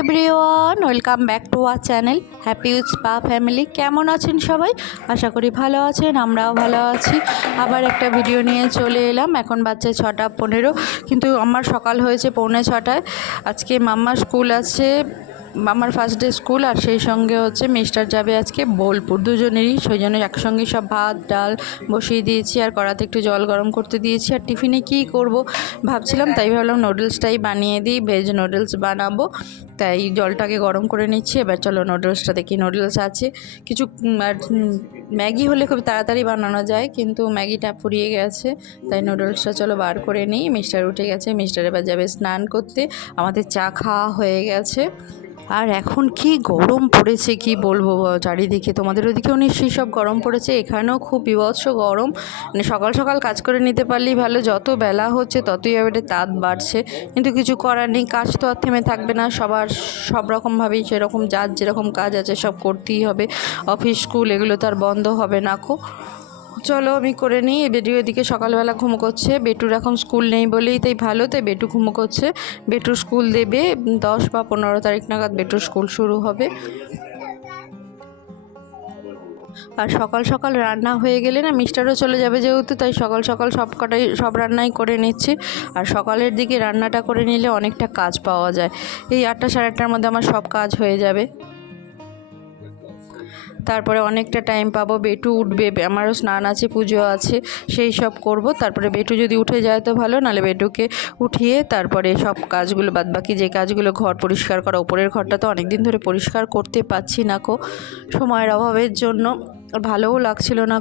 Everyone, welcome back to our channel happy with spa family. কেমন আছেন সবাই? আশা করি ভালো আছেন, আমরাও ভালো আছি। আবার একটা ভিডিও নিয়ে চলে এলাম। এখন বাজছে 6:15, কিন্তু আমার সকাল হয়েছে 6:45। আজকে মাম্মার স্কুল আছে, মামার ফার্স্ট ডে স্কুল, আর সেই সঙ্গে হচ্ছে মিস্টার যাবে আজকে বোলপুর, দুজনেরই। সেই জন্য একসঙ্গে সব ভাত ডাল বসিয়ে দিয়েছি, আর কড়াতে একটু জল গরম করতে দিয়েছি। আর টিফিনে কী করব ভাবছিলাম, তাই ভাবলাম নুডলসটাই বানিয়ে দিই, ভেজ নুডলস বানাবো। তাই জলটাকে গরম করে নিচ্ছি। এবার চলো নুডলসটা দেখি। নুডলস আছে কিছু, আর ম্যাগি হলে খুব তাড়াতাড়ি বানানো যায়, কিন্তু ম্যাগিটা ফুরিয়ে গেছে, তাই নুডলসটা চলো বার করে নিই। মিস্টার উঠে গেছে, মিস্টার এবার যাবে স্নান করতে। আমাদের চা খাওয়া হয়ে গেছে। আর এখন কি গরম পড়েছে কি বলবো চারিদিকে। তোমাদের ওদিকেও নিশ্চয়ই সব গরম পড়েছে, এখানেও খুব বিভৎস গরম। মানে সকাল সকাল কাজ করে নিতে পারলেই ভালো, যত বেলা হচ্ছে ততই এবারে তাপ বাড়ছে, কিন্তু কিছু করার নেই। কাজ তো আর থেমে থাকবে না, সবার সব রকমভাবেই সেরকম যার যেরকম কাজ আছে সব করতেই হবে। অফিস স্কুল এগুলো তো আর বন্ধ হবে না। চলো আমি করে নিই। বেটু এদিকে সকালবেলা ঘুমো করছে, বেটুর এখন স্কুল নেই বলেই তাই ভালো, তাই বেটু ঘুমো করছে। বেটুর স্কুল দেবে 10 বা 15 তারিখ নাগাদ বেটুর স্কুল শুরু হবে। আর সকাল সকাল রান্না হয়ে গেলে না, মিস্টারও চলে যাবে যেহেতু, তাই সকাল সকাল সব রান্নাই করে নিচ্ছি। আর সকালের দিকে রান্নাটা করে নিলে অনেকটা কাজ পাওয়া যায়। এই 8টা সাড়ে 8টার মধ্যে আমার সব কাজ হয়ে যাবে, তারপরে অনেকটা টাইম পাবো। বেটু উঠবে, আমারও স্নান আছে, পুজো আছে, সেই সব করব। তারপরে বেটু যদি উঠে যায় তো ভালো, নাহলে বেটুকে উঠিয়ে তারপরে সব কাজগুলো, বাদবাকি যে কাজগুলো, ঘর পরিষ্কার করা, উপরের ঘরটা তো অনেক দিন ধরে পরিষ্কার করতে পারছি না সময়ের অভাবের জন্য, আর ভালোও লাগছিল না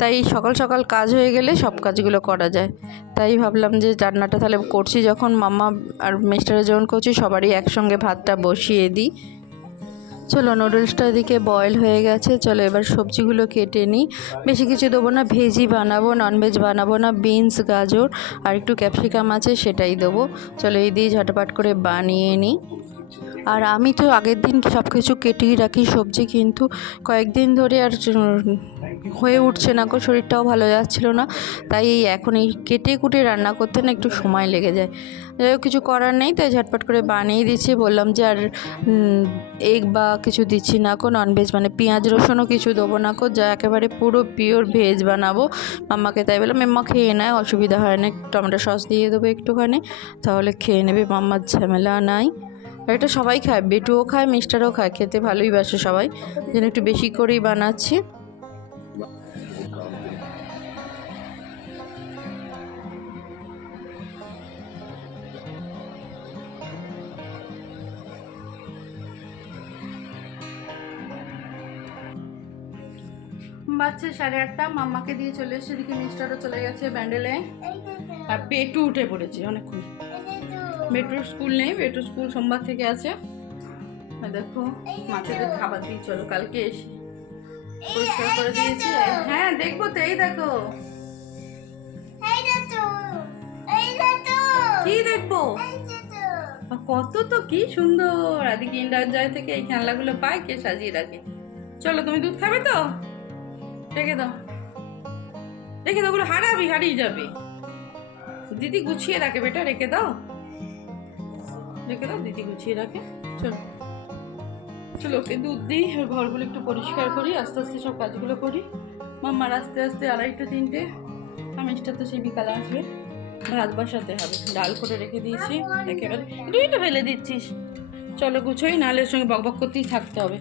তাই সকাল সকাল কাজ হয়ে গেলে সব কাজগুলো করা যায়। তাই ভাবলাম যে রান্নাটা তাহলে করছি যখন, মাম্মা আর মিস্টারের যখন করছি, সবারই একসঙ্গে ভাতটা বসিয়ে দিই। চলো নুডলসটা এদিকে বয়েল হয়ে গেছে, চলো এবার সবজিগুলো কেটে নিই। বেশি কিছু দেবো না, ভেজই বানাবো, ননভেজ বানাবো না। বিনস, গাজর আর একটু ক্যাপসিকাম আছে, সেটাই দেবো। চলো এই দিয়ে ঝটপট করে বানিয়ে নিই। আর আমি তো আগের দিন সব কিছু কেটেই রাখি সবজি, কিন্তু কয়েকদিন ধরে আর হয়ে উঠছে না শরীরটাও ভালো যাচ্ছিল না, তাই এখন এই কেটে কুটে রান্না করতে না একটু সময় লেগে যায়। যাই হোক, কিছু করার নেই, তাই ঝটপট করে বানিয়ে দিচ্ছি। বললাম যে আর এগ বা কিছু দিচ্ছি না ননভেজ, মানে পেঁয়াজ রসুনও কিছু দেবো না যা একেবারে পুরো পিওর ভেজ বানাবো। মাম্মাকে তাই বললাম, মাম্মা খেয়ে নেয়, অসুবিধা হয় না, টমেটো সস দিয়ে দেবো একটুখানি, তাহলে খেয়ে নেবে, মাম্মার ঝামেলা নাই। আর এটা সবাই খায়, বেটুও খায়, মিস্টারও খায়, খেতে ভালোই বাসে সবাই, যেন একটু বেশি করেই বানাচ্ছি। বাচ্চা 8:30, মাম্মাকে দিয়ে চলে এসে, এদিকে মিস্টারও চলে গেছে ব্যান্ডেলে, আর বেটু উঠে পড়েছে অনেকক্ষণ। বেটুর স্কুল নেই, বেটুর স্কুল সোমবার থেকে আছে। দেখো মাছেদের খাবার দিয়ে চলো, কালকে এসে পরিষ্কার করে দিয়েছি। হ্যাঁ দেখবো তো, এই দেখো কি দেখবো, কত তো কি সুন্দর। আদিকে ইন্ডার জয় থেকে এই খেলনাগুলো পায়, কে সাজিয়ে রাখে। চলো তুমি দুধ খাবে তো, রেখে দাও, রেখে দাও, ওগুলো হারিয়ে যাবে। দিদি গুছিয়ে রাখে বেটা, রেখে দাও, দিদি গুছিয়ে রাখে। চলো চলো, ওকে দুধ দিই, ঘরগুলো একটু পরিষ্কার করি, আস্তে আস্তে সব কাজগুলো করি। মাম্মার আস্তে আস্তে 2:30 3টে, আমিষটা তো সেই বিকালে আসবে। ভাত বসাতে হবে, ডাল করে রেখে দিয়েছি একেবারে। দুইটা ফেলে দিচ্ছিস, চলো গুছোই, নাহলে এর সঙ্গে বকবক করতেই থাকতে হবে।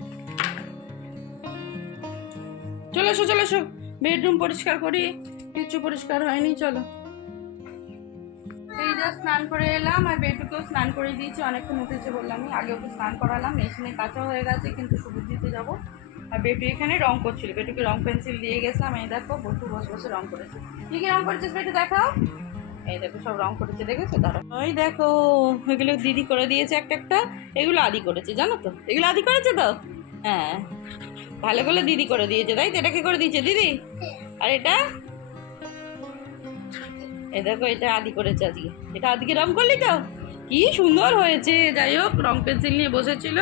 চলো এসো, বেডরুম পরিষ্কার করি, কিচ্ছু পরিষ্কার হয়নি। চলো, এই যা স্নান করে এলাম, আর বেটুকেও স্নান করে দিয়েছি, অনেকক্ষণ উঠেছে বললাম, আগে ওকে স্নান করালাম, মেশিনে কাঁচা হয়ে গেছে, কিন্তু সবুজ দিতে যাবো। আর বেটু এখানে রং করছিল, বেটুকে রং পেন্সিল দিয়ে গেছিলাম। এই দেখো বটু বসে বসে রং করেছে। কি কি রং করেছিস বেটু, দেখাও। এই দেখো সব রং করেছে, দেখেছো? দাঁড়া, ওই দেখো, এগুলো দিদি করে দিয়েছে একটা একটা, এগুলো আদি করেছে, জানো তো, এগুলো আদি করেছে তো। হ্যাঁ, ভালো করে দিদি করে দিয়েছে, তাই তো? এটা কি করে দিয়েছে দিদি? আর এটা এই দেখো, এটা আদি করেছে আজকে, এটা আদিকে রং করলি তো, কি সুন্দর হয়েছে। যাই হোক, রং পেন্সিল নিয়ে বসেছিল।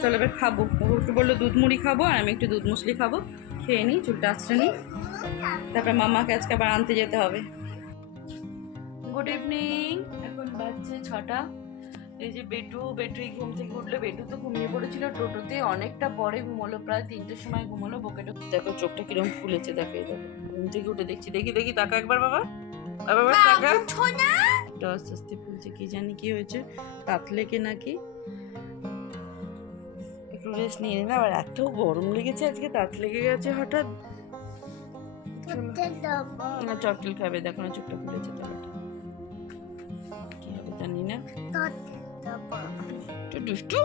চলো এবার খাবো, একটু বললো দুধ মুড়ি খাবো, আর আমি একটু দুধ মুসলি খাবো। খেয়ে নিই, চুলটা আঁচড়ে নিই, তারপরে মামাকে আজকে আবার আনতে যেতে হবে। গুড ইভিনিং, এখন বাজছে 6টা। এই যে বেটু এই ঘুম থেকে উঠলো। বেটু তো ঘুমিয়ে পড়েছিল টোটোতে, অনেকটা পরে ঘুমোলো, প্রায় 3টের সময় ঘুমোলো। বকেটু দেখো চোখটা কিরকম ফুলেছে, দেখো এই দেখো ঘুম থেকে উঠে দেখছি। দেখি তাকা একবার বাবা, বাবা তাকা। আস্তে আস্তে ফুলছে, কি জানি কি হয়েছে, তাত লেগে নাকি। একটু রেস্ট নিয়ে নিলাম, আবার এত গরম লেগেছে আজকে, তাত লেগে গেছে হঠাৎ। না চকলেট খাবে, দেখো না চোখটা ফুলেছে, তাহলে কি হবে জানি না। দুষ্টু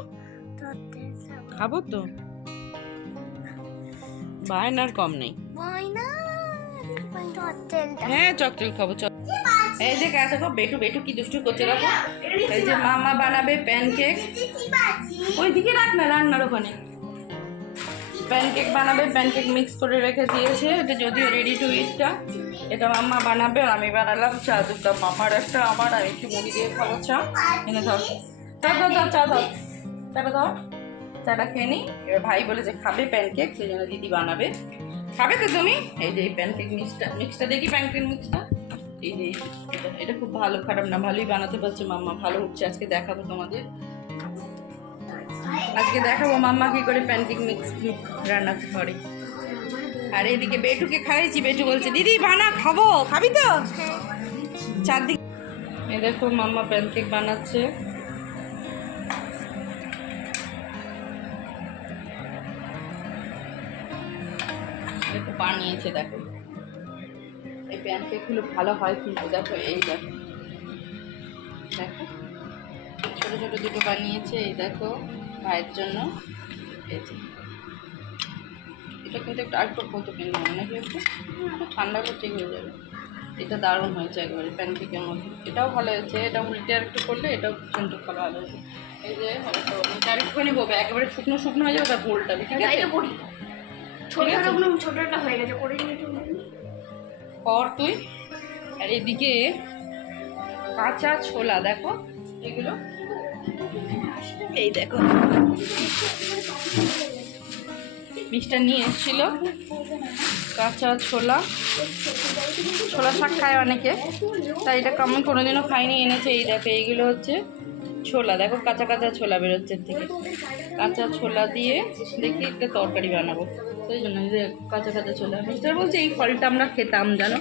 খাবো তো, বায়নার কম নেই। হ্যাঁ চকলেট খাবো। এই যে দেখো বেটু কি দুষ্টু করছে, দেখো। এই যে মামা বানাবে প্যানকেক, ওইদিকে রাখ না, রান্নার ওখানে প্যানকেক বানাবে। প্যানকেক মিক্স করে রেখে দিয়েছে, এটা যদিও রেডি টু ইটটা। এটা মাম্মা বানাবে, আমি বানালাম চা দুটা, মামার একটা, আমার। আমি একটু মুড়ি দিয়ে খাবো চা। এনে ধর চাটা ধর, চাটা খেয়ে নিই। এবার ভাই বলেছে খাবে প্যানকেক, সেই জন্য দিদি বানাবে। খাবে তো তুমি? এই যে প্যানকেক মিক্সটা দেখি, প্যানকেক মিক্সটা। এই যে এটা খুব ভালো, খারাপ না, ভালোই বানাতে পারছে মাম্মা, ভালো উঠছে। আজকে দেখাবো তোমাদের, আজকে দেখাবো মাম্মা কি করে প্যানকেক মিক্স রান্না করে। আর এদিকে বেটুকে খাইয়েছি, বেটু বলছে দিদি বানা, খাবো, খাবি তো? চারদিকে এই দেখো মাম্মা প্যানকেক বানাচ্ছে। একটু বানিয়েছে, দেখো এই প্যানকেকগুলো ভালো হয় কিন্তু। দেখো এই দেখো ছোট ছোট দুটো বানিয়েছে, এই দেখো ভাইয়ের জন্য। এই যে এটা কিন্তু একটু আরেকটু কত কিনবো নাকি, একটু ঠান্ডা হলে ঠিক হয়ে যাবে। এটা দারুণ হয়েছে একবারে প্যানকেকের মধ্যে, এটাও ভালো হয়েছে। এটা উল্টে আর একটু করলে এটাও কিন্তু ভালো হয়েছে। এই যে এটা আরেকটুখানি বলবে, একেবারে শুকনো শুকনো হয়ে যাবে, তার গোলটা ঠিক আছে। ছোটটা হয়ে গেছে, করে কর তুই। আর এদিকে কাঁচা ছোলা দেখো, এগুলো এই দেখো মিষ্টা নিয়ে এসেছিল, কাঁচা ছোলা শাক খায় অনেকে, তাই এটা আমি কোনোদিনও খাইনি, এনেছে। এই দেখো এইগুলো হচ্ছে ছোলা, দেখো কাঁচা ছোলা বেরোচ্ছে থেকে। কাঁচা ছোলা দিয়ে দেখি একটা তরকারি বানাবো, সেই জন্য যে কাঁচা ছোলা। মিস্টার বলছে এই ফলটা আমরা খেতাম জানো।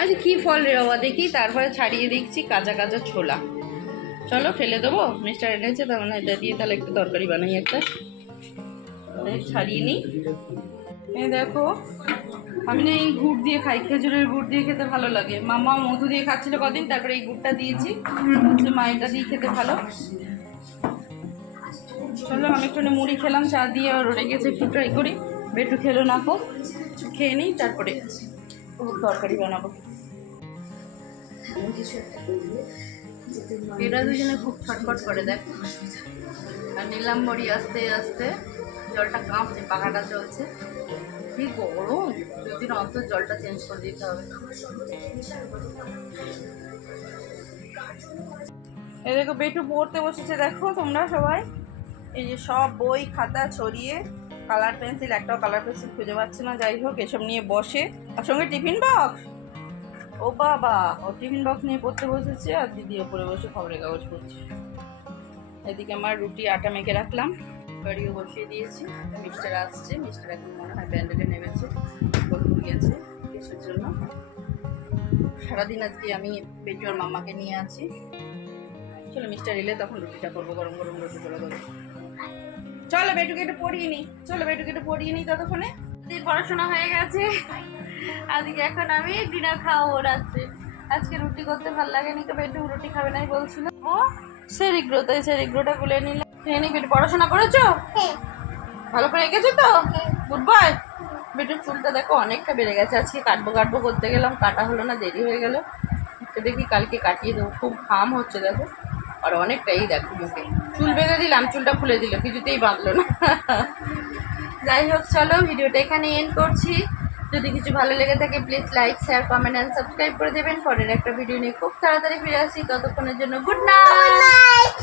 আজ কি ফল রে বাবা দেখি, তারপরে ছাড়িয়ে দেখছি কাঁচা ছোলা। চলো ফেলে দেবো, মিস্টার এনেছে, তার মানে এটা দিয়ে তাহলে একটু তরকারি বানাই একটা। ছাড়িয়ে নিই। এই দেখো আমি না এই গুড় দিয়ে খাই, খেজুরের গুড় দিয়ে খেতে ভালো লাগে। মামা মধু দিয়ে খাচ্ছিল কদিন, তারপরে এই গুড়টা দিয়েছি, মা এটা দিয়ে খেতে ভালো। চলো আমি একটু মুড়ি খেলাম চা দিয়ে, আর রয়ে গেছে একটু ট্রাই করি। বেটু খেলো না, খেয়ে নিই, তারপরে তরকারি বানাবো। এরা দুজনে খুব ছটফট করে দেখ। আর নিলাম বড়ি আস্তে আস্তে, জলটা কাঁপছে, পাখাটা চলছে, কি গরম, দুদিন অন্তর জলটা চেঞ্জ করে দিতে হবে। এই দেখো বেটু পড়তে বসেছে, দেখো তোমরা সবাই। এই যে সব বই খাতা ছড়িয়ে, কালার পেন্সিল, একটাও কালার পেন্সিল খুঁজে পাচ্ছে না। যাই হোক এসব নিয়ে বসে, আর সঙ্গে টিফিন বক্স। ও বাবা, ও টিফিন বক্স নিয়ে পড়তে বসেছে, আর দিদি ওপরে বসে খবরের কাগজ পড়ছে। এদিকে আমার রুটি আটা মেখে রাখলাম, গাড়িও বসিয়ে দিয়েছি। মিস্টার আসছে, মিস্টার এখন মনে হয় ব্যান্ডেলে নেমেছে, বোলপুর গেছে কিসের জন্য। সারাদিন আজকে আমি বেটু আর মাম্মাকে নিয়ে আছি। চলো মিস্টার এলে তখন রুটিটা করবো, গরম গরম রুটি করে দেবো। চলো বেটুকে একটু পড়িয়ে নিই ততক্ষণে। পড়াশোনা হয়ে গেছে, আজকে এখন আমি ডিনার খাওয়াবো রাত্রে। আজকে রুটি করতে ভালো লাগেনি তো, বেটু রুটি খাবে নাই বলছিল। ও সেরিগ্রোটা গুলে নিলাম। খেয়ে নি। বেটু পড়াশোনা করেছো? ভালো করে এঁকেছো তো? Good boy. বেটুর চুলটা দেখো অনেকটা বেড়ে গেছে, আজকে কাটবো করতে গেলাম, কাটা হলো না, দেরি হয়ে গেল। দেখি কালকে কাটিয়ে দেবো, খুব ঘাম হচ্ছে দেখো, আর অনেকটাই দেখো মুখে। চুল বেঁধে দিলাম, চুলটা খুলে দিল, কিছুতেই বাঁধলো না। যাই হোক চলো ভিডিওটা এখানে এন্ড করছি। যদি কিছু ভালো লেগে থাকে please like, share, comment and subscribe করে দেবেন। পরের একটা ভিডিও নিয়ে খুব তাড়াতাড়ি ফিরে আসি, ততক্ষণের জন্য গুড নাইট।